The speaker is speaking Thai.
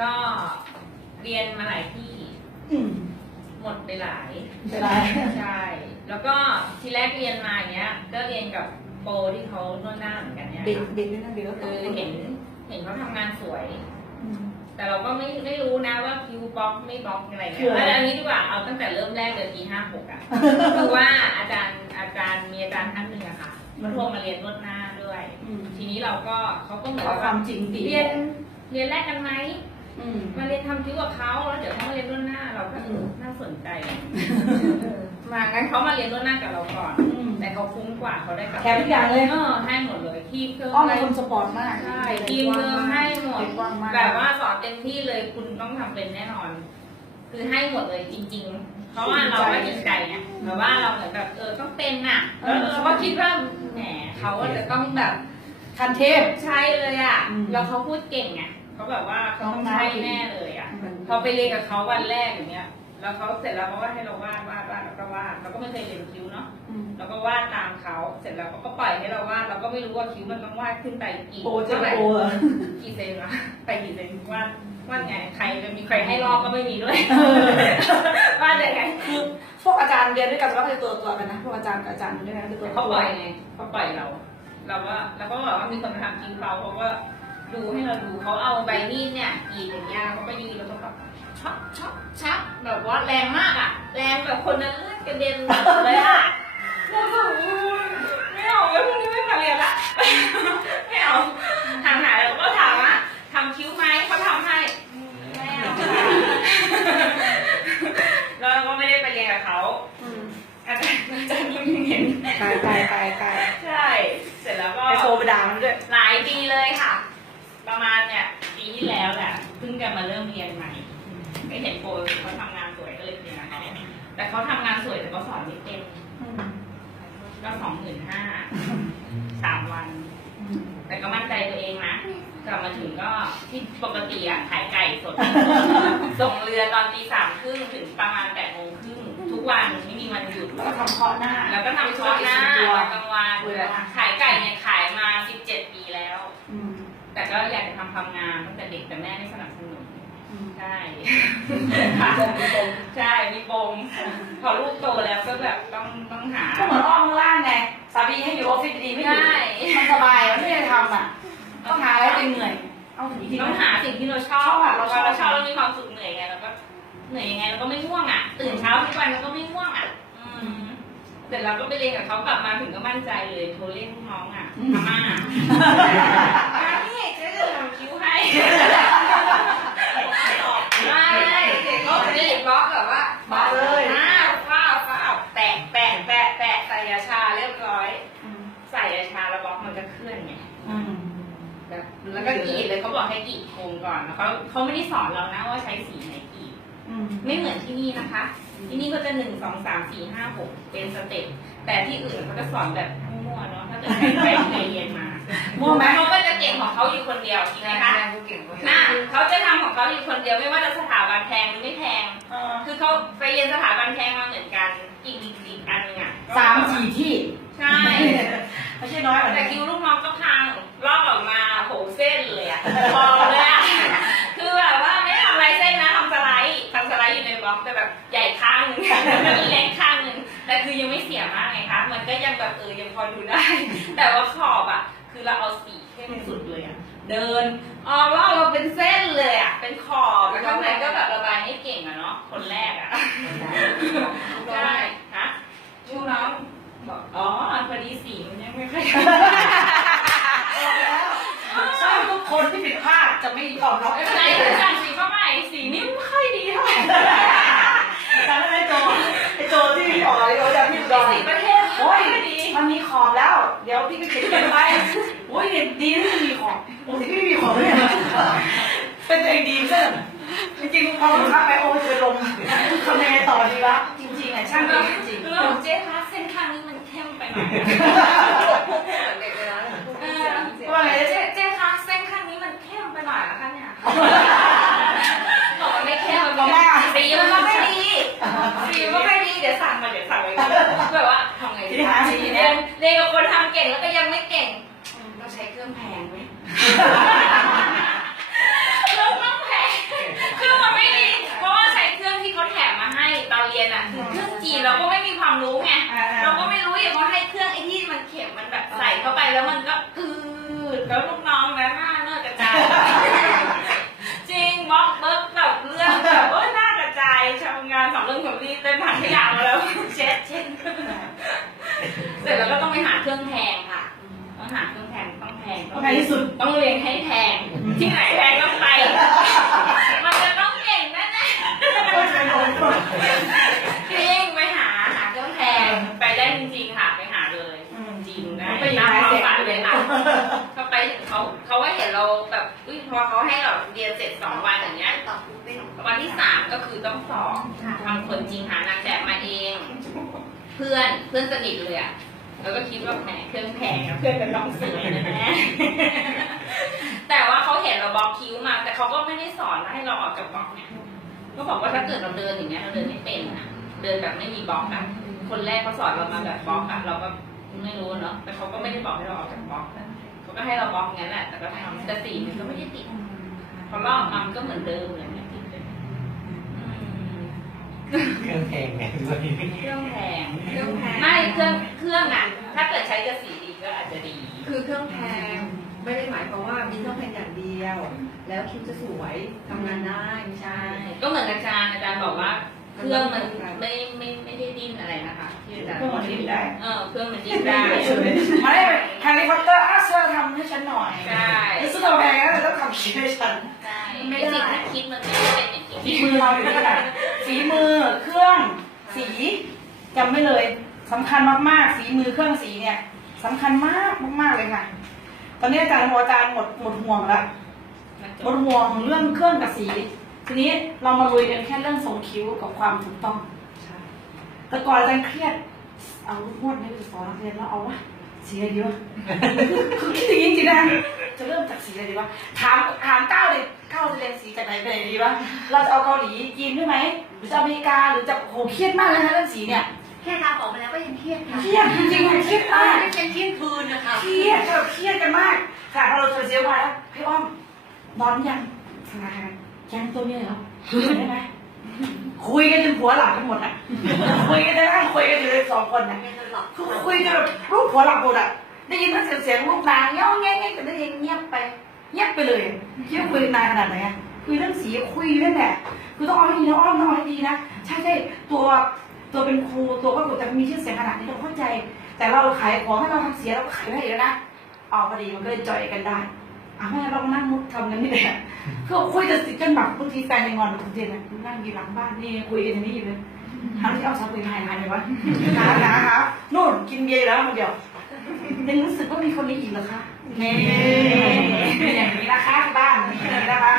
ก็เรียนมาหลายที่อืมหมดไปหลายเป็นไรใช่ แล้วก็ทีแรกเรียนมาอย่างเงี้ย ก็เรียนกับโปรที่เขานวดหน้าเหมือนกันเนี่ยเด็กเด็กด้วยนะเด็กก็คือเห็นเห็นเขาทำงานสวยอืมแต่เราก็ไม่ไม่รู้นะว่าคิวบล็อกไม่บล็อกอะไรคือเงี้ยอะไรอันนี้ดีกว่าเอาตั้งแต่เริ่มแรกเลยปีห้าหกอะคือว่าอาจารย์อาจารย์มีอาจารย์ท่านหนึ่งอะค่ะมาโทรมาเรียนนวดหน้าด้วยอืมทีนี้เราก็เขาก็เหมือนเอาคว่าวามจริงตีเรียนเรียนแรกกันไหมอื มมาเรียนทำคิ้วกับเขาแล้วเดี๋ยวเขามาเรียนนวดหน้าเราก็เออน่าสนใจเออมางั้นเขามาเรียนนวดหน้ากับเราก่อนอืมแต่เขาคุ้มกว่าเขาได้กับแถมทุกอย่างเลยเออให้หมดเลยที่เครื่องอ้อมเป็นคนสปอร์ตมากใช่ทีมเดิมให้หมดเด็กว่างมากแบบว่าสอนเต็มที่เลยคุณต้องทำเป็นแน่นอน คือให้หมดเลยจริง ๆ เพราะว่าเราไม่ติดใจไงแต่ว่าเราเหมือนแบบเออต้องเป็นน่ะแล้วเราก็คิดว่าแหมเขาอะจะต้องแบบคันเทพใช่เลยอะอืมแล้วเขาพูดเก่งอะ เขาแบบว่าเขาต้องใช่แน่เลยอะอืมพอไปเรียนกับเขาวันแรกอย่างเงี้ย แล้วเขาเสร็จแล้วเขาก็ให้เราวาดวาดวาดแล้วก็วาดเราก็ไม่เคยเรียนคิ้วเนาะอืมเราก็วาดตามเขาเสร็จแล้วเขาก็ปล่อยให้เราวาดเราก็ไม่รู้ว่าคิ้วมันต้องวาดขึ้นไปกี่โปรจะเท่าไหร่โปรเหรอกี่เซนวะไปกี่เซนวาดวาดไงใครจะมีใครให้ลอกก็ไม่มีด้วยวาดยังไงคือพวกอาจารย์เรียนด้วยกันแล้วก็จะตัวตัวกันนะพวกอาจารย์กับอาจารย์ด้วยกันจะตัวเขาปล่อยไงเขาปล่อยเรา เราก็เราก็บอกว่ามีคนมาทำคิ้วเราเขาก็ ดูให้เราดูเขาเอาใบมีดเนี่ยกรีดอย่างเงี้ยเขาก็ยืนแล้วก็แบบช็อปช็อปชักแบบว่าแรงมากอะ แรงแบบคนนั้นเลือดกระเด็นเลยอะเราก็แบบไม่เอาแล้วพรุ่งนี้ไม่มาเรียนละไม่เอา เขาทำงานสวยแต่เขาสอนไม่เต็มอืมก็สองหมื่นห้าสามวัน แต่ก็มั่นใจตัวเองนะกลับมาถึงก็ที่ปกติอะขายไก่สด ส่งเรือตอนตีสามครึ่งถึงประมาณแปดโมงครึ่งทุกวันไม่มีวันหยุด แล้วก็ทำเคาะหน้า แล้วก็ทำช็อตหน้าตัวตอนกลางวันขายไก่เนี่ยขายมา17ปีแล้ว อืมแต่ก็อยากจะทำทำงานตั้งแต่เด็กแต่แม่ไม่สนับสนุน อืมใช่ใช่ มีปมพอลูกโตแล้วก็แบบต้องต้องหา ก็เหมือนอ้อมข้างล่างไงสามีให้อยู่ออฟฟิศดีๆไม่อยู่ใช่มันสบายมันไม่ได้ทำอะต้องหาอะไรเป็นเหนื่อยเอาถึงที่ต้องหาสิ่งที่เราชอบชอบอะเราชอบเราชอบเรามีความสุขเหนื่อยไงเราก็เหนื่อยยังไงเราก็ไม่ง่วงอะ ตื่นเช้าทุกวันเราก็ไม่ง่วงอะอืมเสร็จเราก็ไปเรียนกับเขากลับมาถึงก็มั่นใจเลยโทรเรียกลูกน้องอะอาม่ามานี่เจ๊จะทำคิ้วให้มาเลยก็รีบบล็อกแบบว่า มาเลย อ้าวฟ้าวฟ้าวแตะแปะแปะแปะใส่ยาชาเรียบร้อย อืม ใส่ยาชาแล้วบล็อกมันจะเคลื่อนไง อืม แบบแล้วก็กรีดเลยเขาบอกให้กรีดโครงก่อนแล้วเขาเขาไม่ได้สอนเรานะว่าใช้สีไหนกรีดอืมไม่เหมือนที่นี่นะคะ ที่นี่ก็จะหนึ่งสองสามสี่ห้าหกเป็นสเต็ปแต่ที่อื่นเขาจะสอนแบบมั่วๆเนาะถ้าเกิดใครไปเคยเรียนมามั่วไหมเขาก็จะเก่งของเขาอยู่คนเดียวจริงไหมคะน่าเขาจะทำของเขาอยู่คนเดียวไม่ว่าจะสถาบันแพงหรือไม่แพงเออคือเขาไปเรียนสถาบันแพงมาเหมือนกันอีกอีกอีกอันหนึงอะสามสี่ที่ ใช่ ไม่ใช่น้อยเหมือน แต่ กัน คิวลูกน้องก็พังลอกออกมาโหเส้น เลยอะพอเลยอะคือแบบว่าไม่ทำอะไรเส้นนะทำสไลด์ทำสไลด์อยู่ในบล็อกแต่แบบใหญ่ข้างหนึงแล้วก็เล็กข้างหนึงแต่คือยังไม่เสียมากไงคะ มันก็ยังแบบเออยังพอดูได้ แต่ว่าขอบอะคือเราเอาสีเข้มสุดเลยอะเดินออกว่าเราเป็นเส้นเลยอะเป็นขอบแล้วข้างในก็แบบระบายไม่เก่งอะเนาะคนแรกอะใช่ฮะลูกน้องบอกอ๋อพอดีสีมันยังไม่ค่อย ใช่ทุกคนที่ผิดพลาด จะไม่ยอมรับไม่เป็นไรเดี๋ยวสั่งสีมาใหม่สีนี้ไม่ค่อยดีเท่าไหร่ตอนนั้นไอ้โจไอ้โจที่พี่ออกไอ้โจจากพี่อุดรสีประเทศโอ้ยไม่ดีมันมีขอบแล้ว เดี๋ยวพี่ก็เขียนเขียนไปโอ้ยเนี่ยดีที่มีขอบโอ้ยที่ไม่มีขอบเลยเป็นตัวเองดีเส้นจริงๆพอลูกค้าไปโอ้ยจะลงทำยังไงต่อดีวะจริงๆอะช่างเราดีจริงเราบอกเจ๊คะเส้นข้างนี้มันเข้มไปหน่อย บอกมันไม่แค่มันบอกว่าสีมันก็ไม่ดีสีมันก็ไม่ดีเดี๋ยวสั่งมาเดี๋ยวสั่งไปแบบว่าทำไงดีเรียนเรียนกับคนทำเก่งแล้วก็ยังไม่เก่งต้องใช้เครื่องแพงไหมเครื่องแพงเครื่องมันไม่ดีเพราะว่าใช้เครื่องที่เขาแถมมาให้ตอเรียนอะเครื่องจีนเราก็ไม่มีความรู้ไงเราก็ไม่รู้อย่างเขาให้เครื่องไอ้ที่มันเข็มมันแบบใส่เข้าไปแล้วมันก็กืดแล้วลูกน้อง เรื่องสองรีเต้นถังขยะมาแล้วเช็ดเช็ดเสร็จแล้วก็ต้องไปหาเครื่องแพงค่ะ ต้องหาเครื่องแพงต้องแพงต้องแพงที่สุดต้องเรียนให้แพงที่ไหนแพงต้องไป มันจะต้องเก่งแน่ๆก็จะโดนคนจริงไปหาหาเครื่องแพงไปได้จริงๆค่ะไปหาเลยจริงได้ไปตาหามความเสร็จฝันเลเลยยค่ะค่ะเขาไปเขาเขาว่าเห็นเราแบบอุ้ย พอเขาให้เราเรียนเสร็จสองวันอย่างเงี้ยตอบไม่หนวันที่สามก็คือต้องสอบทำคนจริงหานางแบบมาเอง เพื่อนเพื่อนสนิทเลยอะแล้วก็คิดว่าแหมเครื่องแพงอะเพื่อนเป็นน้องสวยแน่ๆแต่ว่าเขาเห็นเราบล็อกคิ้วมา แต่เขาก็ไม่ได้สอนให้เราออกจากบล็อกเนี่ยก็บอกว่าถ้าเกิดเราเดินอย่างเงี้ยเราเดินไม่เป็นอะเดินแบบไม่มีบล็อกอะคนแรกเขาสอนเรามาแบบบล็อกอะเราก็ไม่รู้เนาะแต่เขาก็ไม่ได้บอกให้เราออกจากบล็อกอะ เขาก็ให้เราบล็อกงั้นแหละแต่ก็ทำแต่สีมันก็ไม่ได้ติดพอลอกมามันก็เหมือนเดิมเลยไม่ติดเลยอืมเครื่องเพลงไงด้วยเครื่องแพงเครื่องแพงไม่เครื่องเครื่องน่ะถ้าเกิดใช้กับสีดีก็อาจจะดี คือเครื่องแพงไม่ได้หมายความว่ามีเครื่องแพงอย่างเดียว แล้วคิ้วจะสวยทำงานได้ไม่ใช่ใช่ ก็เหมือนอาจารย์อาจารย์บอกว่าเครื่องมันไม่ไม่ไม่ได้ดิ้นอะไรนะคะที่อาจารย์เครื่องมันดิ้นได้เออเครื่องมันดิ้นได้มาได้แฮร์รี่พอตเตอร์อา เซอร์ทำให้ฉันหน่อยใช่นี่ซื้อตัวแพงแล้วต้องทำคิดให้ฉัน ใช่ไม่สิ่งที่คิดมันไม่ได้เป็นอย่างที่ฝีคิดมือเราอยู่ที่ขนาดฝีมือเครื่องสีจำไม่เลยสำคัญมากๆ ฝีมือเครื่องสีเนี่ยสำคัญมากมากๆเลยค่ะ ตอนนี้อาจารย์บอกอาจารย์หมดหมดห่วงแล้วมันจหมบดห่วงเรื่องเครื่องกับสี ทีนี้เรามาลุยกันแค่เรื่องทรงคิ้วกับความถูกต้อง แต่ก่อนอาจารย์เครียด เอาลูกงวดไม่ไปสอนนักเรียนแล้วเอาวะ สีอะไรดีวะคือคิดอย่างนี้จริงๆนะจะเริ่มจากสีอะไรดีวะถามถามก้าวเลยก้าวจะเรียนสีจากไหนไปไหนดีวะเราจะเอาเกาหลีจีนด้วยไหมหรือจะอเมริกาหรือจะโหเครียดมากเลยนะเรื่องสีเนี่ยแค่ทำออกมาแล้วก็ยังเครียดค่ะเครียดจริงๆเครียดมากยังเครียดคืนนะคะเครียดแบบเครียดกันมากค่ะพอเราเจอเสียมาแล้วพี่อ้อมนอนยังทำงานกันยังตัวเมียเหรอคุยกันได้ไหม คุยกันจนหัวหลับกันหมดอะคุยกันได้นั่งคุยกันอยู่เลยสองคนน่ะคือคุยกันแบบลูกหัวหลับหมดอะได้ยินเสียงเสียงลูกนางเงี้ยเงี้ยเงี้ยแต่ได้ยินเงียบไป เงียบไปเลยคิดว่าคุยนานขนาดไหนอะคุยเรื่องสีคุยเรื่องแหละคือต้องเอาให้ดีนะอ้อมต้องเอาให้ดีนะใช่ใช่ตัวตัวเป็นครูตัวก็แต่มีชื่อเสียงขนาดนี้เราเข้าใจ แต่เราขายของให้เราทำเสียเราก็ขายไม่ได้แล้วนะเอาพอดีมันก็เลยจอยกันได้ อะแม่เรานั่งมุดทำกันนี่แหละคือคุยแต่สิจนแบบบางทีแฟนยังงอนบางทีนะนั่งอยู่หลังบ้านนี่คุยกันอย่างนี้อยู่เลยหาที่เอาสาวคุยหายหายไปวะหาหาหานู่นกินเบียร์แล้วคนเดียวยังรู้สึกว่ามีคนนี้อีกเหรอคะนี่เป็นอย่างนี้นะคะบ้านนี่นะคะ